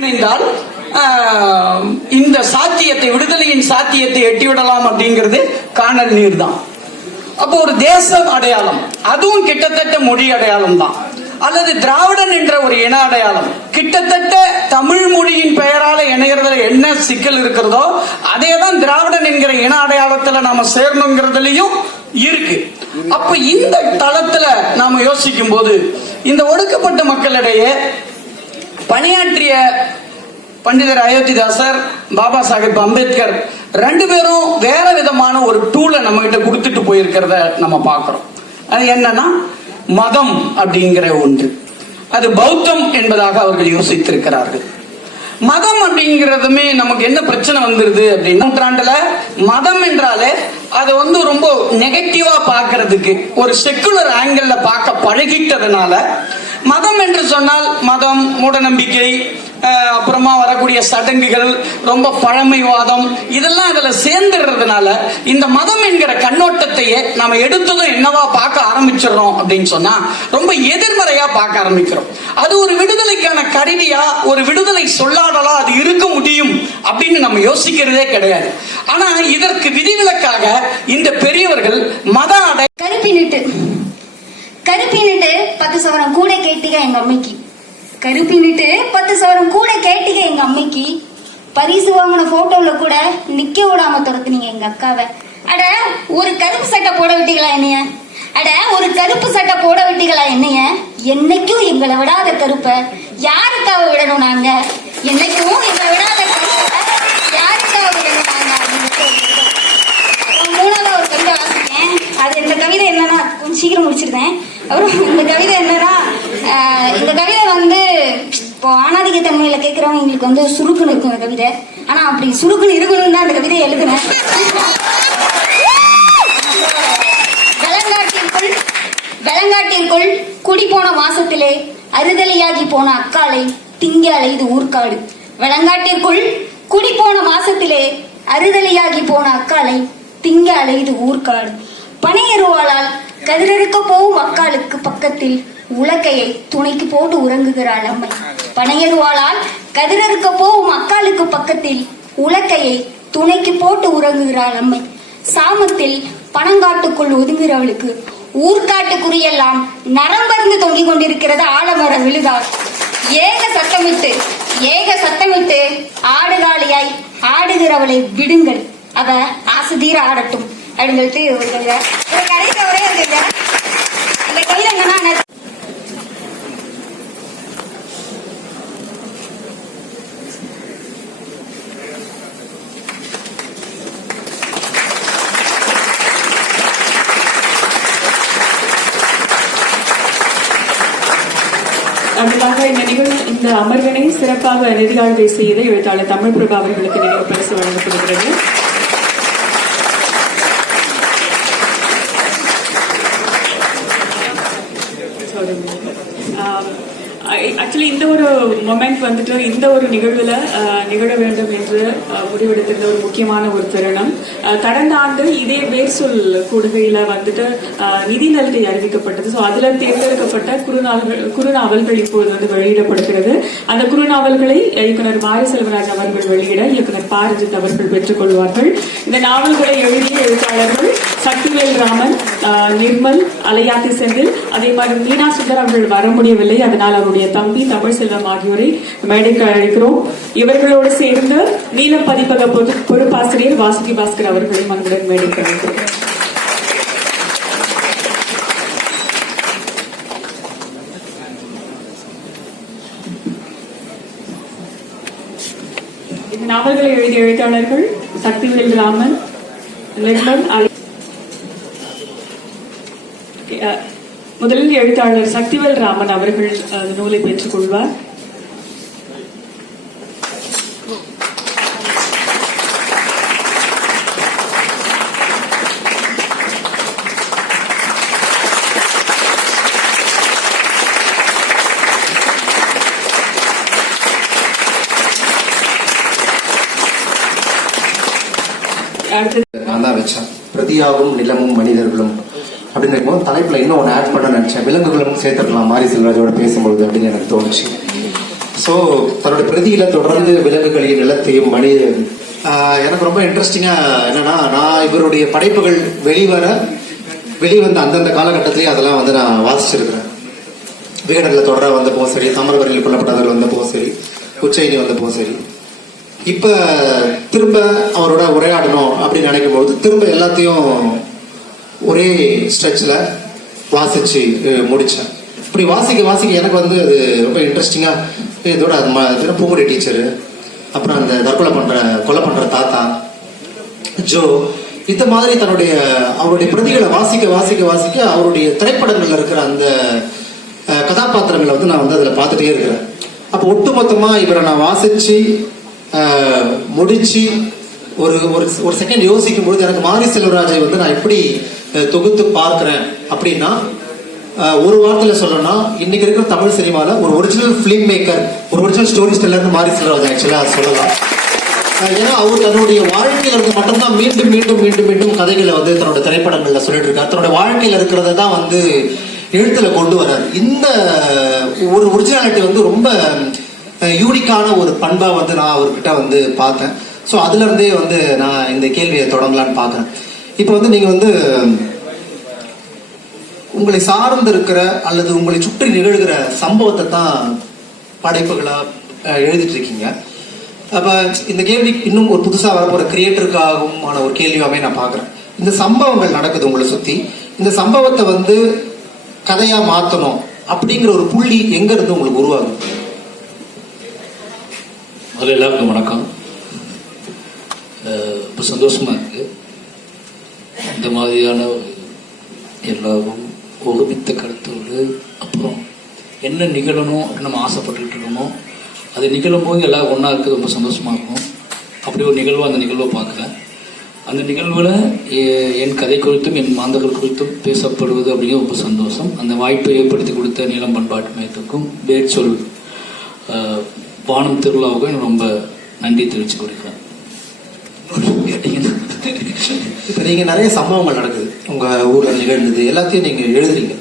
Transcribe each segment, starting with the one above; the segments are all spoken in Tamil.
இணைந்தால் இந்த சாத்தியத்தை, விடுதலையின் சாத்தியத்தை எட்டிவிடலாம் அப்படிங்கிறது காணல் நீர் தான். அப்போ ஒரு தேசம் அடையாளம், அதுவும் கிட்டத்தட்ட மொழி அடையாளம் தான், அல்லது திராவிடன் என்ற ஒரு இன அடையாளம் கிட்டத்தட்ட தமிழ் மொழியின் பெயரால இணைகிறதுல என்ன சிக்கல் இருக்கிறதோ அதே தான் திராவிடன் என்கிற இன அடையாளத்துல நாம சேரணுங்கிறதுலயும் இருக்கு. அப்ப இந்த தளத்துல நாம யோசிக்கும் போது இந்த ஒடுக்கப்பட்ட மக்களிடையே பணியாற்றிய பண்டிதர் அயோத்திதாசர், பாபா சாஹேப் அம்பேத்கர் ரெண்டு பேரும் வேற விதமான ஒரு டூலை நம்ம கிட்ட கொடுத்துட்டு போயிருக்கிறத நம்ம பார்க்கிறோம். அது என்னன்னா மதம் அப்படிங்கிற ஒன்று. அது பௌத்தம் என்பதாக அவர்கள் யோசித்திருக்கிறார்கள். மதம் அப்படிங்கிறதுமே நமக்கு என்ன பிரச்சனை வந்துருது அப்படின்னா, நூற்றாண்டுல மதம் என்றாலே அதை ரொம்ப நெகட்டிவா பார்க்கறதுக்கு ஒரு செக்குலர் ஆங்கிள் பார்க்க பழகிட்டதுனால மதம் என்று சொன்னால் மதம், மூட நம்பிக்கை, அப்புறமா வரக்கூடிய சடங்குகள், ரொம்ப பழமைவாதம், இதெல்லாம் அதுல சேர்ந்துடுறதுனால இந்த மதம் என்கிற கண்ணோட்டத்தையே நம்ம எடுத்ததும் என்னவா பார்க்க ஆரம்பிச்சிடறோம் அப்படின்னு சொன்னா ரொம்ப எதிர்மறையா பார்க்க ஆரம்பிக்கிறோம். அது ஒரு விடுதலைக்கான கருவியா, ஒரு விடுதலை சொல்லாடலா அது இருக்க முடியும் அப்படின்னு நம்ம யோசிக்கிறதே கிடையாது. ஆனா இதற்கு விதிவிலக்காக இந்த பெரியவர்கள் மத அடை கருப்பின்னுட்டு 10 சவரம் கூட கேட்டீங்க எங்க அம்மைக்கு. கருப்பின்னுட்டு 10 சவரம் கூட கேட்டீங்க எங்க அம்மைக்கு. பரிசு வாங்கின போட்டோல கூட நிக்க விடாம துரத்துனீங்க எங்க அக்காவை. அட ஒரு கருப்பு சட்டை போட விட்டீங்களா என்னைய? ஒரு கருப்பு சட்டை போட விட்டீங்களா என்னைய? என்னைக்கும் எங்களை விடாத கருப்பை யாருக்காக விடணும் நாங்க? என்னைக்கும் எங்களை விடாத கருப்பை யாருக்காக விடணும் நாங்க? மூணாவது ஒரு கவிதை வாசிக்கிறேன். அது இந்த கவிதை என்னன்னா, கொஞ்சம் சீக்கிரம் முடிச்சிருந்தேன். அப்புறம் இந்த கவிதை என்னன்னா, இந்த கவிதை இப்போ ஆணாதிக்க தன்மையில கேட்கிறவங்க எங்களுக்கு சுருக்குன்னு இருக்கும் இந்த கவிதை. ஆனா அப்படி சுருக்குன்னு இருக்கணும் தான் அந்த கவிதையை எழுதுனேன். வெளங்காட்டிற்குள் குடி போன மாசத்திலே அறுதலையாகி போன அக்காலை திங்க அலைது ஊர்க்காடு. வெளங்காட்டிற்குள் குடி போன மாசத்திலே அறுதலையாகி போன அக்காலை திங்க அலைது ஊர்க்காடு. பனையருவாளால் கதிரறுக்க போகும் அக்காளுக்கு பக்கத்தில் உலக்கையை துணைக்கு போட்டு உறங்குகிறாள் அம்மை. பனையருவாளால் கதிரறுக்க போகும் அக்காளுக்கு பக்கத்தில் உலக்கையை துணைக்கு போட்டு உறங்குகிறாள் அம்மை. சாமத்தில் பனங்காட்டுக்குள் ஒதுங்குறவளுக்கு ஊர்காட்டுக்குறியெல்லாம் நரம்பருந்து தொங்கிக் கொண்டிருக்கிறது ஆலமர விழுதாள். ஏக சத்தமிட்டு ஆடுகாலியாய் ஆடுகிறவளை விடுங்கள், அவ ஆசுதீர ஆடட்டும் அப்படின்னு சொல்லிட்டு ஒரு கவிதை. கடைசி ஒரே ஒரு கவிதை. அந்த கவிதை என்னன்னா, அடுத்ததாக இந்த அமர்வினை சிறப்பாக நெறியாழ்வை செய்த எழுத்தாளர் தமிழ் பிரபா அவர்களுக்கு நினைவு பரிசு வழங்கப்படுகிறது. ஆக்சுவலி இந்த ஒரு மொமெண்ட் இந்த ஒரு நிகழ்வுல நிகழ வேண்டும் என்று முடிவெடுத்திருந்த ஒரு முக்கியமான ஒரு தருணம். கடந்த ஆண்டு இதே வேர் சொல் கூடுகையில நிதி நல்கை அறிவிக்கப்பட்டது. ஸோ அதுல தேர்ந்தெடுக்கப்பட்ட குறுநாவல்கள் இப்போது வெளியிடப்படுகிறது. அந்த குறுநாவல்களை இயக்குனர் மாரி செல்வராஜ் அவர்கள் வெளியிட இயக்குனர் பாரஜித் அவர்கள் பெற்றுக் கொள்வார்கள். இந்த நாவல்களை எழுதிய எழுத்தாளர்கள் சக்திவேல் ராமன், நிர்மல், அலையாத்தி செந்தில், அதே மாதிரி மீனா சுந்தர் அவர்கள் வர முடியவில்லை. அதனால் அவருடைய தம்பி தமிழ் செல்வம் ஆகியோரை மேடைக்கு அழைக்கிறோம். இவர்களோடு சேர்ந்து நீலம் பதிப்பக பொறுப்பாசிரியர் வாசுகி பாஸ்கர் அவர்களையும் அங்குடன் மேடைக்கு அழைக்கிறோம். இந்த நாவல்களை எழுதிய எழுத்தாளர்கள் சக்திவேல் ராமன், நிர்மல், முதலில் எழுத்தாளர் சக்திவேல் ராமன் அவர்கள் நூலை பெற்றுக் கொள்வார். நான் தான் வச்சேன். பிரதியாவும் நிலமும் மனிதர்களும் அப்படின்னு இருக்கும்போது தலைப்புல இன்னும் ஒன்று ஆட் பண்ண நினைச்சேன். விலங்குகளும் சேர்த்துக்கலாம் மாரி செல்வராஜோட பேசும்பொழுது அப்படின்னு எனக்கு தோணுச்சு. ஸோ தன்னோட பிரதியில தொடர்ந்து விலங்குகளையும் நிலத்தையும் மனித எனக்கு ரொம்ப இன்ட்ரெஸ்டிங்கா என்னன்னா, நான் இவருடைய படைப்புகள் வெளிவந்த அந்தந்த காலகட்டத்திலேயே அதெல்லாம் வந்து நான் வாசிச்சிருக்கிறேன். விகடனில் தொடர வந்தப்போ சரி, தாமிரபரணியில் கொல்லப்பட்டவர் வந்தப்போ சரி, உச்சயினி வந்தப்போ சரி, இப்ப திரும்ப அவரோட உரையாடணும் அப்படின்னு நினைக்கும் போது திரும்ப எல்லாத்தையும் ஒரே ஸ்ட்ரெச்சில் வாசிச்சு முடிச்சேன். இப்படி வாசிக்க எனக்கு வந்து அது ரொம்ப இன்ட்ரெஸ்டிங்கா, இதோட பூங்குடி டீச்சரு, அப்புறம் அந்த கொலை பண்ற தாத்தா ஜோ, இந்த மாதிரி அவருடைய பிரதிகளை வாசிக்க அவருடைய திரைப்படங்கள்ல இருக்கிற அந்த கதாபாத்திரங்களை வந்து நான் வந்து அதுல பார்த்துட்டே இருக்கிறேன். அப்போ ஒட்டுமொத்தமா இவரை நான் வாசிச்சு முடிச்சு ஒரு செகண்ட் யோசிக்கும் பொழுது எனக்கு மாரி செல்வராஜை வந்து நான் எப்படி தொகுத்து பார்க்கிறேன் அப்படின்னா, ஒரு வார்த்தையில சொல்லணும்னா இன்னைக்கு இருக்கிற தமிழ் சினிமால ஒரு ஒரிஜினல் பிலிம் மேக்கர், ஒரு ஒரிஜினல் ஸ்டோரி டெல்லர் மாரி செல்வராஜ் ஆக்சுவலா சொல்லலாம். ஏன்னா அவர் தன்னுடைய வாழ்க்கையில இருந்து மட்டும்தான் மீண்டும் மீண்டும் மீண்டும் மீண்டும் கதைகளை வந்து தன்னோட திரைப்படங்கள்ல சொல்லிட்டு இருக்காரு. தன்னோட வாழ்க்கையில இருக்கிறத தான் வந்து எழுத்துல கொண்டு வர்றாரு. இந்த ஒரு ஒரிஜினாலிட்டி வந்து ரொம்ப யூனிக்கான ஒரு பண்பா வந்து நான் அவர்கிட்ட வந்து பார்த்தேன். ஸோ அதுல இருந்தே வந்து நான் இந்த கேள்வியை தொடங்கலான்னு பார்க்கறேன். இப்போ வந்து நீங்க வந்து உங்களை சார்ந்து இருக்கிற அல்லது உங்களை சுற்றி நிகழ்கிற சம்பவத்தை தான் படைப்புகளா எழுதிட்டு இருக்கீங்க. அப்ப இந்த கேள்வி இன்னும் ஒரு புதுசா வரப்போற கிரியேட்டருக்காகவுமான ஒரு கேள்வியாவே நான் பாக்குறேன். இந்த சம்பவங்கள் நடக்குது உங்களை சுத்தி, இந்த சம்பவத்தை வந்து கதையா மாத்தணும் அப்படிங்கிற ஒரு புள்ளி எங்க இருந்து உங்களுக்கு உருவாகும்? முதல்ல எல்லாருக்கும் வணக்கம். இப்போ சந்தோஷமா இருக்கு. இந்த மாதிரியான எல்லாரும் ஒருமித்த கருத்தோடு, அப்புறம் என்ன நிகழணும் அப்படின்னு நம்ம ஆசைப்பட்டுக்கிட்டு இருக்கோமோ அது நிகழும் போது எல்லாரும் ஒன்றா இருக்குது, ரொம்ப சந்தோஷமா இருக்கும். அப்படி ஒரு நிகழ்வு, அந்த நிகழ்வை பார்க்குறேன். அந்த நிகழ்வில் என் கதை குறித்தும் என் மாந்தர்கள் குறித்தும் பேசப்படுவது அப்படிங்கிற ரொம்ப சந்தோஷம். அந்த வாய்ப்பை ஏற்படுத்தி கொடுத்த நீலம் பண்பாட்டு மையத்துக்கும் பேர் சொல் வானம் திருவிழாவுக்கும் எனக்கு ரொம்ப நன்றி தெரிவிச்சு கொடுக்குறேன். இப்ப நீங்க நிறைய சம்பவங்கள் நடக்குது உங்க ஊர்ல நிகழ்ந்தது எல்லாத்தையும் நீங்க எழுதுறீங்க.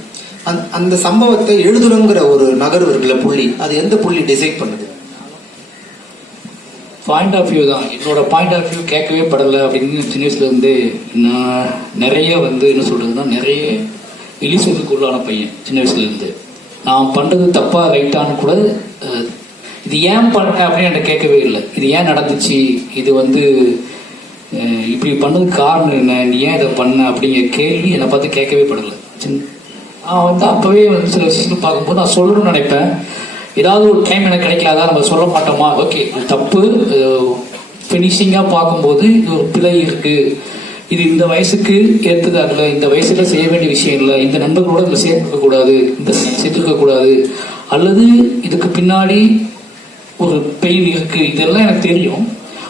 அந்த சம்பவத்தை எழுதணுங்கிற ஒரு நகர்வு இருக்குல்ல, புள்ளி, அது எந்த புள்ளி டிசைட் பண்ணுது? பாயிண்ட் ஆஃப் வியூ தான். என்னோட பாயிண்ட் ஆஃப் வியூ கேட்கவே படலை அப்படின்னு சின்ன வயசுலேருந்து நான் நிறைய வந்து என்ன சொல்றதுன்னா, நிறைய இலிசுக்குள்ளான பையன் சின்ன வயசுலேருந்து. நான் பண்ணுறது தப்பா ரைட்டான்னு கூட இது ஏன் பண்ண அப்படின்னு எனக்கு கேட்கவே இல்லை. இது ஏன் நடந்துச்சு, இது வந்து இப்படி பண்ணதுக்கு காரணம் என்ன, நீ ஏன் இதை பண்ண அப்படிங்கிற கேள்வி என்னை பார்த்து கேட்கவே படலை. நான் வந்து அப்போவே வந்து சில விஷயங்கள் பார்க்கும்போது நான் சொல்லணும்னு நினைப்பேன். ஏதாவது ஒரு டைம் எனக்கு கிடைக்காதா, நம்ம சொல்ல மாட்டோமா, ஓகே தப்பு, ஃபினிஷிங்காக பார்க்கும்போது இது ஒரு பிழை இருக்கு, இது இந்த வயசுக்கு ஏற்றுதாகல, இந்த வயசுல செய்ய வேண்டிய விஷயம் இல்லை, இந்த நண்பர்களோட நம்ம சேர்த்துக்கக்கூடாது, இந்த சேர்த்துக்கக்கூடாது, அல்லது இதுக்கு பின்னாடி ஒரு பெயின் இருக்கு, இதெல்லாம் எனக்கு தெரியும்.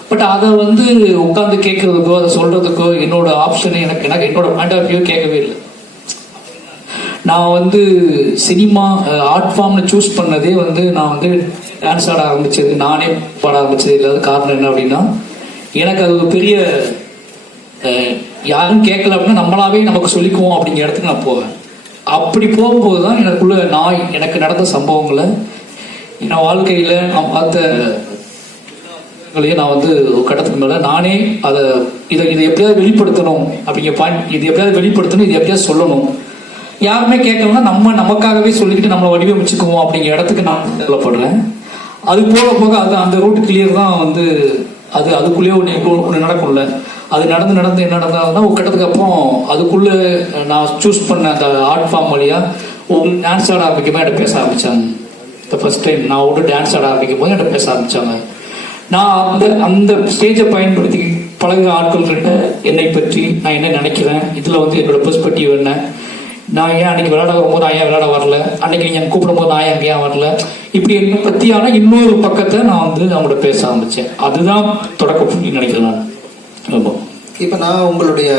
பட் அதை வந்து உட்காந்து கேட்கறதுக்கோ அதை சொல்றதுக்கோ என்னோட ஆப்ஷன் எனக்கு என்னோட பாயிண்ட் ஆஃப் வியூ கேட்கவே இல்லை. நான் வந்து சினிமா ஆர்ட் ஃபார்ம்னு சூஸ் பண்ணதே வந்து நான் வந்து டான்ஸ் ஆட ஆரம்பிச்சது, நானே பாட ஆரம்பிச்சது இல்லாத காரணம் என்ன அப்படின்னா, எனக்கு அது ஒரு பெரிய யாரும் கேட்கல அப்படின்னா நம்மளாவே நமக்கு சொல்லிக்குவோம் அப்படிங்கிற இடத்துக்கு நான் போவேன். அப்படி போகும்போது தான் எனக்கு நடந்த சம்பவங்களை என் வாழ்க்கையில நான் பார்த்த நான் வந்து ஒரு கட்டத்துக்கு மேல நானே இதை எப்படியாவது வெளிப்படுத்தணும் அப்படிங்கிற பாயிண்ட், இது எப்படியாவது வெளிப்படுத்தணும், இது எப்படியாவது சொல்லணும், யாருமே கேட்கலன்னா நமக்காகவே சொல்லிக்கிட்டு நம்மளை வடிவமைச்சுக்குவோம் அப்படிங்கிற இடத்துக்கு நான் சொல்லப்படுறேன். அது போக அது அந்த ரூட் கிளியர் தான் வந்து அதுக்குள்ளேயே ஒன்று நடக்கும்ல. அது நடந்து என்ன நடந்தாலும் ஒரு கட்டத்துக்கு அப்புறம் அதுக்குள்ள நான் சூஸ் பண்ண அந்த ஆர்ட் ஃபார்ம் வழியா டான்ஸ் ஆட ஆரம்பிக்கும் போது பேச ஆரம்பிச்சாங்க. ஃபர்ஸ்ட் டைம் நான் ஒரு டான்ஸ் ஆட ஆரம்பிக்கும் போது என்கிட்ட பேச ஆரம்பிச்சாங்க. நான் அந்த ஸ்டேஜை பயன்படுத்தி பழகிற ஆட்கள் கிட்ட என்னை பற்றி நான் என்ன நினைக்கிறேன், இதுல வந்து என்னோட பெர்ஸ்பெக்டிவ் என்ன, நான் ஏன் அன்னைக்கு விளையாட வரும்போது நான் ஏன் விளையாட வரல, அன்னைக்கு நீங்க கூப்பிடும் போது நான் ஏன் வரல, இப்படி என்னை பத்தியான இன்னொரு பக்கத்தை நான் வந்து அவங்களோட பேச ஆரம்பிச்சேன். அதுதான் தொடக்க புள்ளி நினைக்கிறேன் நான். ரொம்ப இப்ப நான் உங்களுடைய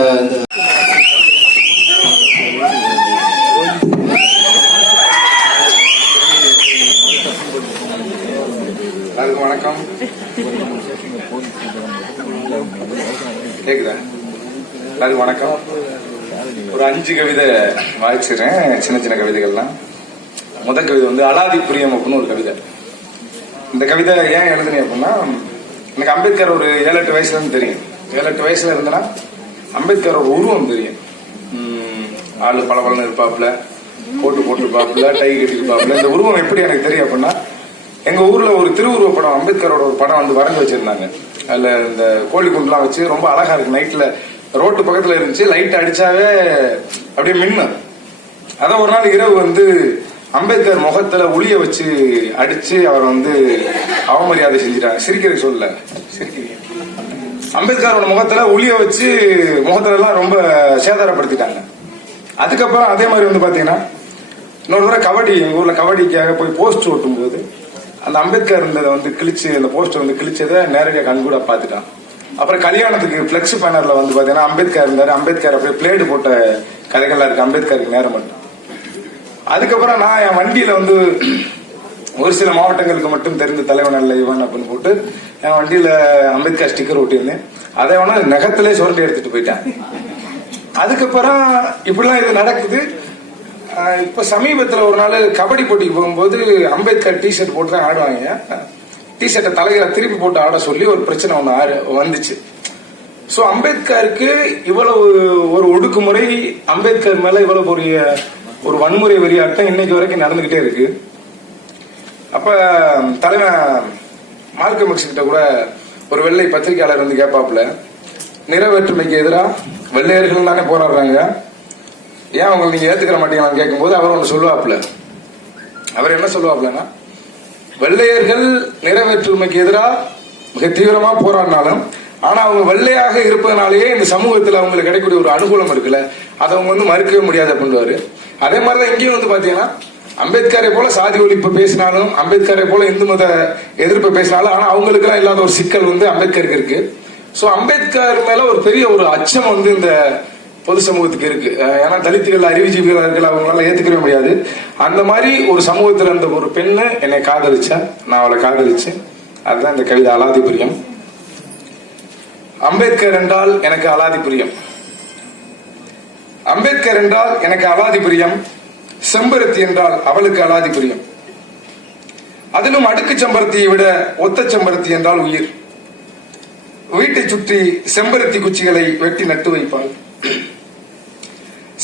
வணக்கம், கேக்குதா? எல்லாருக்கும் வணக்கம். ஒரு 5 கவிதை வாய்ச்சிடுறேன், சின்ன சின்ன கவிதைகள்லாம். முதல் கவிதை வந்து அலாதி பிரியம் அப்படின்னு ஒரு கவிதை. இந்த கவிதை ஏன் எழுதுனேன் அப்படின்னா, எனக்கு அம்பேத்கர் ஒரு 7-8 வயசுல இருந்து தெரியும். 7-8 வயசுல இருந்தனா அம்பேத்கர் ஒரு உருவம் தெரியும். ஆளு பளபளன்னு இருப்பாப்புல, போட்டு இருப்பாப்புல, டை கட்டிருப்பாப்புல. இந்த உருவம் எப்படி எனக்கு தெரியும் அப்படின்னா, எங்க ஊர்ல ஒரு திருவுருவ படம், அம்பேத்கரோட ஒரு படம் வந்து வரைஞ்சு வச்சிருந்தாங்க. அதுல இந்த கோழி குண்டுலாம் வச்சு ரொம்ப அழகா இருக்கு. நைட்ல ரோட்டு பக்கத்துல இருந்துச்சு, லைட் அடிச்சாவே அப்படியே மின்னும். அதான் ஒரு நாள் இரவு வந்து அம்பேத்கர் முகத்துல உளிய வச்சு அடிச்சு அவர் வந்து அவமரியாதை செஞ்சுட்டாங்க. சிரிக்கிறது சொல்லல, சிரிக்கிறீங்க. அம்பேத்கரோட முகத்துல உளிய வச்சு முகத்துல எல்லாம் ரொம்ப சேதாரப்படுத்திட்டாங்க. அதுக்கப்புறம் அதே மாதிரி வந்து பாத்தீங்கன்னா இன்னொரு தடவை கபடி, எங்க ஊர்ல கபடிக்காக போய் போஸ்ட் ஓட்டும் போது அந்த அம்பேத்கர் இருந்ததை வந்து கிழிச்சு, அந்த போஸ்டர் வந்து கிழிச்சதை நேரடியாக கண்கூட பாத்துட்டான். அப்புறம் கல்யாணத்துக்கு பிளெக்ஸ் பேனர்ல வந்து பாத்தீங்கன்னா அம்பேத்கர் இருந்தாரு. அம்பேத்கர் அப்படியே பிளேடு போட்ட கதைகள்லாம் இருக்கு, அம்பேத்கருக்கு நேரம் மட்டும். அதுக்கப்புறம் நான் என் வண்டியில வந்து ஒரு சில மாவட்டங்களுக்கு மட்டும் தெரிந்த தலைவன் அல்ல இவன் அப்படின்னு போட்டு என் வண்டியில அம்பேத்கர் ஸ்டிக்கர் ஒட்டியிருந்தேன். அதை வேணா நகத்திலே சுரண்டி எடுத்துட்டு போயிட்டேன். அதுக்கப்புறம் இப்படிலாம் இது நடக்குது. இப்ப சமீபத்துல ஒரு நாள் கபடி போட்டிக்கு போகும்போது அம்பேத்கர் டிஷர்ட் போட்டு தான் ஆடுவாங்க. டிஷர்ட்டை தலைகளை திருப்பி போட்டு ஆட சொல்லி ஒரு பிரச்சனை ஒண்ணு வந்துச்சு. சோ அம்பேத்கருக்கு இவ்வளவு ஒரு ஒடுக்குமுறை, அம்பேத்கர் மேல இவ்வளவு ஒரு வன்முறை வெறியாட்டம் இன்னைக்கு வரைக்கும் நடந்துகிட்டே இருக்கு. அப்ப தலைவன் மார்க்கம் எக்ஸ் கிட்ட கூட ஒரு வெள்ளை பத்திரிகையாளர் வந்து கேட்பாப்புல, நிற வேற்றுமைக்கு எதிராக வெள்ளையர்கள் தானே போராடுறாங்க, ஏன் அவங்க நீங்க ஏத்துக்கிற மாட்டீங்களான்னு கேட்கும்போது அவர் ஒன்று சொல்லுவாப்புல. அவர் என்ன சொல்லுவாப்புலன்னா, வெள்ளையர்கள் நிற வேற்றுமைக்கு எதிராக மிக தீவிரமா போராடினாலும் ஆனா அவங்க வெள்ளையாக இருப்பதனாலேயே இந்த சமூகத்தில் அவங்களுக்கு கிடைக்கக்கூடிய ஒரு அனுகூலம் இருக்குல்ல, அதை அவங்க வந்து மறுக்கவே முடியாது அப்படின்வாரு. அதே மாதிரிதான் இங்கேயும் வந்து பாத்தீங்கன்னா அம்பேத்கரை போல சாதி ஒழிப்பு பேசினாலும், அம்பேத்கரை போல இந்து மத எதிர்ப்பு பேசினாலும், ஆனா அவங்களுக்கு எல்லாம் இல்லாத ஒரு சிக்கல் வந்து அம்பேத்கருக்கு இருக்கு. சோ அம்பேத்கர் மேல ஒரு பெரிய ஒரு அச்சம் வந்து இந்த பொது சமூகத்துக்கு இருக்கு. ஏன்னா தலித்துகள் அறிவுஜீவிகளா இருக்கல, அவங்களால ஏத்துக்கவே முடியாது. அந்த மாதிரி ஒரு சமூகத்துல இருந்த ஒரு பெண்ணு என்னை காதலிச்சா, நான் அவளை காதலிச்சேன். அதுதான் இந்த கவிதை அலாதி பிரியம். அம்பேத்கர் என்றால் எனக்கு அலாதி பிரியம், அம்பேத்கர் என்றால் எனக்கு அலாதி பிரியம், செம்பருத்தி என்றால் அவளுக்கு அலாதி பிரியம். அதிலும் அடுக்கு செம்பருத்தியை விட ஒத்த செம்பருத்தி என்றால் உயிர். வீட்டை சுற்றி செம்பருத்தி குச்சிகளை வெட்டி நட்டு வைப்பாள்.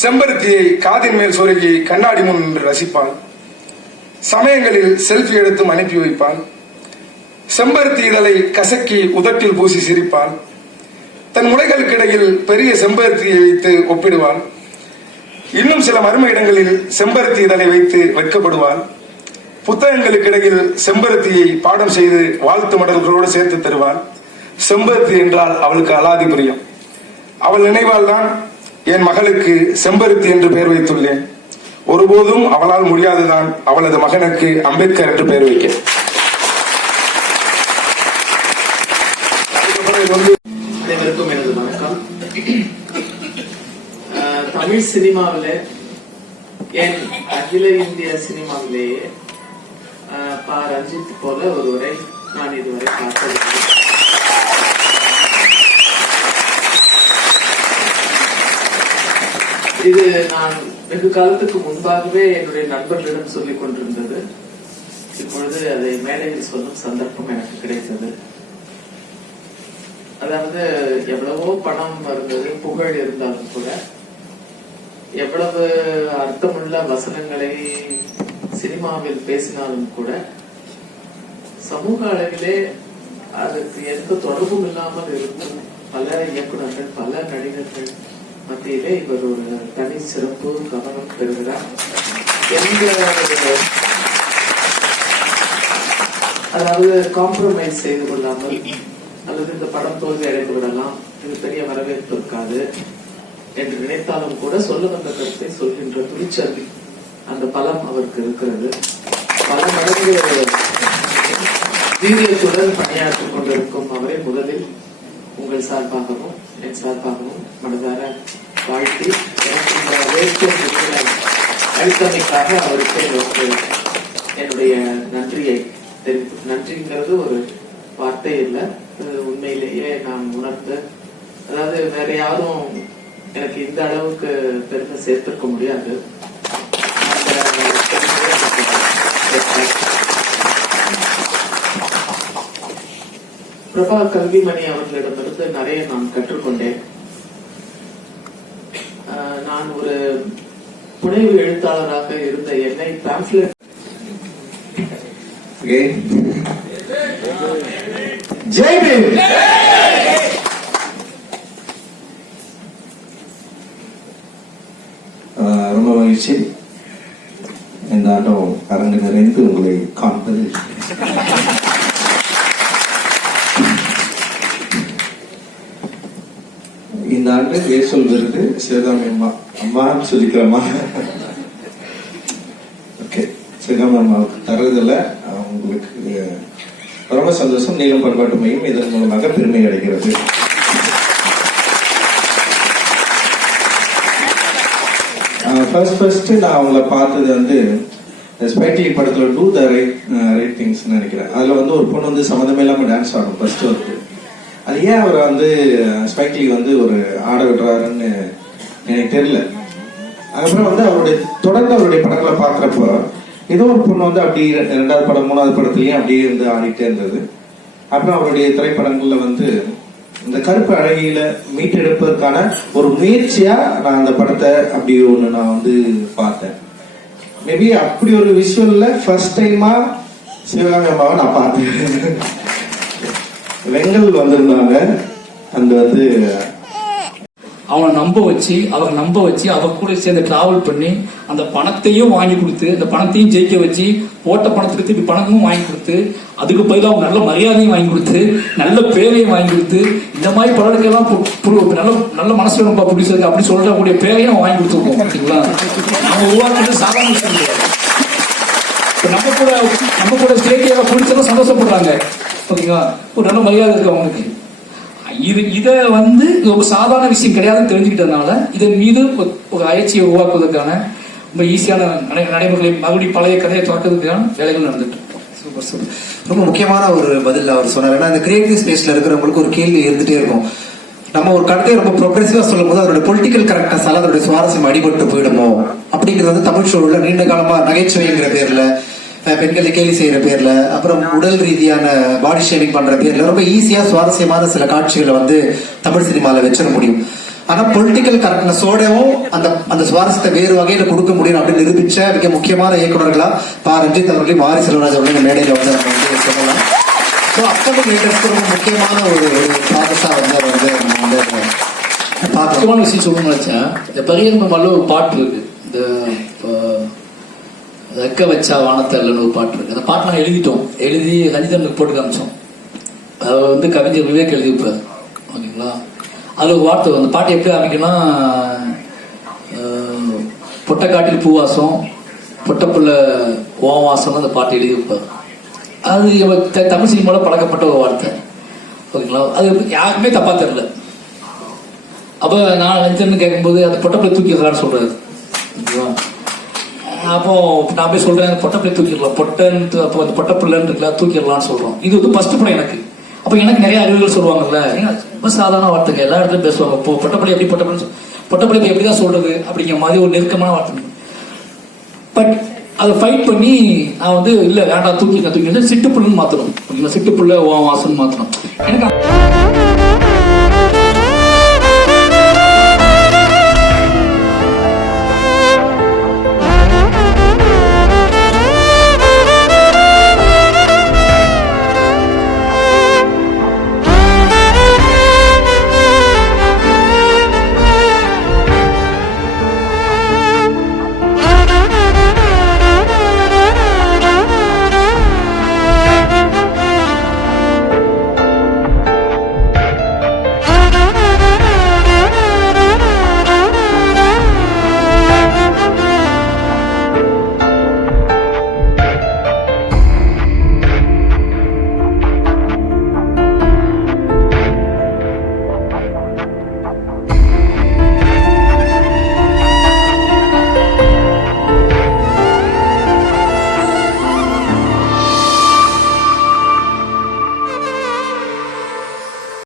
செம்பருத்தியை காதின் மேல் சொருகி கண்ணாடி முன் நின்று ரசிப்பாள். சமயங்களில் செல்ஃபி எடுத்தும் அனுப்பி வைப்பாள். செம்பருத்தி இதழை கசக்கி உதட்டில் பூசி சிரிப்பாள். தன் முளைகளுக்கு இடையில் பெரிய செம்பருத்தியை வைத்து ஒப்பிடுவாள். இன்னும் சில மர்ம இடங்களில் செம்பருத்தி இதழை வைத்து வெட்கப்படுவாள். புத்தகங்களுக்கு இடையில் செம்பருத்தியை பாடம் செய்து வாழ்த்து மடல்களோடு சேர்த்து தருவாள். செம்பருத்தி என்றால் அவளுக்கு அலாதி பிரியம். அவள் நினைவால் தான் என் மகளுக்கு செம்பருத்தி என்று பெயர் வைத்துள்ளேன். ஒருபோதும் அவளால் முடியாதுதான் அவளது மகனுக்கு அம்பேத்கர் என்று பெயர் வைக்க. அனைவருக்கும் எனது வணக்கம். தமிழ் சினிமாவில, என் அகில இந்திய சினிமாவிலேயே பா ரஞ்சித் போல ஒருவரை நான் இதுவரை பார்த்ததில்லை. இது நான் வெகு காலத்துக்கு முன்பாகவே என்னுடைய நண்பர்களிடம் சொல்லிக் கொண்டிருந்தது. இப்பொழுது அதை மேடையில் சொல்லும் சந்தர்ப்பம் எனக்கு கிடைத்தது. அதாவது எவ்வளவோ பணம் இருந்தது, புகழ் இருந்தாலும் கூட, எவ்வளவு அர்த்தமுள்ள வசனங்களை சினிமாவில் பேசினாலும் கூட, சமூக அளவிலே அதற்கு எந்த தொடர்பும் இல்லாமல் இருக்கும் பல இயக்குநர்கள், பல நடிகர்கள் மத்தியிலே இவர் ஒரு தனி சிறப்பு கவனம் பெறுகிறார். அதாவது காம்ப்ரமைஸ் செய்து கொள்ளாமல், அல்லது இந்த படம் தோல்வி அடைந்து விடலாம், இது பெரிய வரவேற்பு இருக்காது என்று நினைத்தாலும் கூட சொல்ல வந்த கருத்தை சொல்கின்ற துணிச்சல், அந்த பலம் அவருக்கு இருக்கிறது. பல மடங்கு வீரியத்துடன் பணியாற்றிக் கொண்டிருக்கும் அவரை முதலில் உங்கள் சார்பாகவும் என் சார்பாகவும் மனதார வாழ்த்தி அளித்தமைக்காக அவருக்கு என்னுடைய நன்றியை தெரிவித்து, நன்றிங்கிறது ஒரு வார்த்தை இல்லை, உண்மையிலேயே நான் உணர்ந்து, அதாவது வேற யாரும் எனக்கு இந்த அளவுக்கு பெருமை சேர்த்திருக்க முடியாது. பிரபா கல்விமணி அவர்களிடமிருந்து நிறைய நான் கற்றுக்கொண்டேன். நான் ஒரு புனைவு எழுத்தாளராக இருந்த என்னை pamphlet ஜெய் பீம். ரொம்ப மகிழ்ச்சி இந்த ஆண்டும் அரங்கு நிறைந்து உங்களை காண்பது. இந்த ஆண்டு வேர்சொல் விருது சிவகாமி அம்மான்னு சொல்லிக்கிறோமா? ஓகே, சிவகாமி அம்மாவுக்கு தருவதில் உங்களுக்கு ரொம்ப சந்தோஷம். நீளம் பண்பாட்டு மையம் இதன் மூலமாக பெருமை அடைகிறது. ஃபர்ஸ்ட் நான் அவங்கள பார்த்தது வந்து ஸ்பைக்லி படத்துல டூ த ரைட் திங்ஸ் நினைக்கிறேன். அதுல வந்து ஒரு பொண்ணு வந்து சம்மந்தமே இல்லாம டான்ஸ் ஆடும் ஃபர்ஸ்ட் வந்து. அது ஏன் அவரை வந்து ஸ்பைக்லி வந்து ஒரு ஆட விடுறாருன்னு எனக்கு தெரியல. அதுக்கப்புறம் வந்து தொடர்ந்து அவருடைய படங்களை பார்க்குறப்போ ஏதோ ஒரு பொண்ணு வந்து அப்படி 2வது படம் 3வது படத்துலயும் அப்படியே இருந்து ஆடிட்டே இருந்தது. அப்புறம் அவருடைய திரைப்படங்கள்ல வந்து இந்த கருப்பு அழகியில மீட்டெடுப்பதற்கான ஒரு முயற்சியா நான் அந்த படத்தை அப்படி ஒண்ணு நான் வந்து பார்த்தேன். மேபி அப்படி ஒரு விஷுவல்ல ஃபர்ஸ்ட் டைமா சிவகாமி அம்மாவை நான் பார்த்தேன். வெங்கல் வந்திருந்தாங்க. அந்த வந்து அவனை நம்ப வச்சு அவ கூட சேர்ந்து டிராவல் பண்ணி அந்த பணத்தையும் வாங்கி கொடுத்து அந்த பணத்தையும் ஜெயிக்க வச்சு போட்ட பணத்துக்கு திருப்பி பணமும் வாங்கி கொடுத்து அதுக்கு பதிலாக அவங்க நல்ல மரியாதையும் வாங்கி கொடுத்து நல்ல பேரையும் வாங்கி கொடுத்து இந்த மாதிரி படத்துக்கெல்லாம் நல்ல நல்ல மனசுல ரொம்ப பிடிச்சிருக்கு அப்படி சொல்லக்கூடிய பேரையும் வாங்கி கொடுத்துருக்கோம். ஓகேங்களா? நம்ம உருவாக்குறது சாதாரண விஷயம் கிடையாது. நம்ம கூட ஸ்டேட்டியாக பிடிச்சதான் சந்தோஷப்படுறாங்க. ஓகேங்களா? ஒரு நல்ல மரியாதை இருக்கு அவங்களுக்கு. இதை வந்து ஒரு சாதாரண விஷயம் கிடையாதுன்னு தெரிஞ்சுக்கிட்டதுனால இதன் மீது ஒரு அயற்சியை உருவாக்குவதற்கான ரொம்ப ஈஸியான நடைமுறைகளை மறுபடியும் பழைய கதையை திறக்கிறதுக்கான வேலைகள் நடந்துட்டு இருக்கோம். Super super. ரொம்ப முக்கியமான ஒரு பதில் அவர் சொன்னார். ஏன்னா இந்த கிரியேட்டிவ் ஸ்பேஸ்ல இருக்கிறவங்களுக்கு ஒரு கேள்வி இருந்துட்டே இருக்கும். நம்ம ஒரு கருத்தை ரொம்ப ப்ரோக்ரெசிவா சொல்லும் போது அதோட பொலிட்டிக்கல் கரெக்ட்னஸால அதோட சுவாரஸ்யம் அடிபட்டு போயிடுமோ அப்படிங்கிறது வந்து தமிழ் ஷோவில் நீண்ட காலமா நகைச்சுவைங்கிற பேர்ல பெண்களை கேலி செய்யற பேர்ல அப்புறம் உடல் ரீதியான பாடி ஷேவிங் பண்ற பேர்ல ரொம்ப ஈஸியா சுவாரஸ்யமான சில காட்சிகளை வந்து தமிழ் சினிமால வச்சிட முடியும். ஆனா பொலிட்டிக்கல் கரெக்ட்னஸோடவும் அந்த சுவாரஸ்யத்தை வேறு வகையில கொடுக்க முடியும் அப்படின்னு நிரூபிச்ச மிக முக்கியமான இயக்குநர்களா ரஞ்சித் அவர்களையும் மாரி செல்வராஜ் அவர்களையும் மேடையில வந்து நம்ம சொல்லலாம். ஸோ அப்கமிங் ரைட்டர்ஸ்க்கு ரொம்ப முக்கியமான ஒரு ப்ராசஸா வந்து அவர் வந்து முக்கியமான விஷயம் சொல்லணும்னு நினைச்சேன். இந்த பரியன்ப மல்ல ஒரு பாட்டு இருக்கு. இந்த ரெக்க வச்சா வானத்தல்லன்னு ஒரு பாட்டு இருக்கு. அந்த பாட்டு நாங்கள் எழுதி ரஞ்சிதனுக்கு போட்டு காமிச்சோம். அது வந்து கவிஞர் விவேக் எழுதியிருப்பார். ஓகேங்களா? அது ஒரு வார்த்தை அந்த பாட்டு எப்படி ஆரம்பிக்குன்னா பொட்டக்காட்டில் பூவாசம் பொட்டப்புள்ள ஓவாசம் அந்த பாட்டு எழுதியிருப்பார். அது தமிழ் சினிமாவில் பழக்கப்பட்ட ஒரு வார்த்தை. ஓகேங்களா? அது யாருக்குமே தப்பா தெரியல. அப்போ நான் ரஞ்சிதன் கேட்கும்போது அந்த பொட்டப்புள்ள தூக்கிடுறான்னு சொல்றாரு. ஓகேவா? அப்போ நான் போய் சொல்றேன் பொட்டப்பிள்ளை தூக்கிடலாம் அப்போ அந்த பொட்டப்பிள்ளைன்னு இருக்குல்ல தூக்கிடலாம்னு சொல்றோம். இது வந்து ஃபர்ஸ்ட் படம் எனக்கு. அப்போ எனக்கு நிறைய அறிவுகள் சொல்லுவாங்கல்ல, ரொம்ப சாதாரண வார்த்தைங்க எல்லா இடத்துலையும் பேசுவாங்க. இப்போ பொட்டப்பிள்ளை எப்படி பொட்டப்பிள்ளை எப்படிதான் சொல்றது அப்படிங்கிற மாதிரி ஒரு நெருக்கமான வார்த்தை. பட் அதை ஃபைட் பண்ணி நான் வந்து இல்ல வேண்டாம் தூக்கி சிட்டுப்புள்ளுன்னு மாத்தணும். சிட்டுப்புள்ள வாசன்னு மாத்தணும். எனக்கு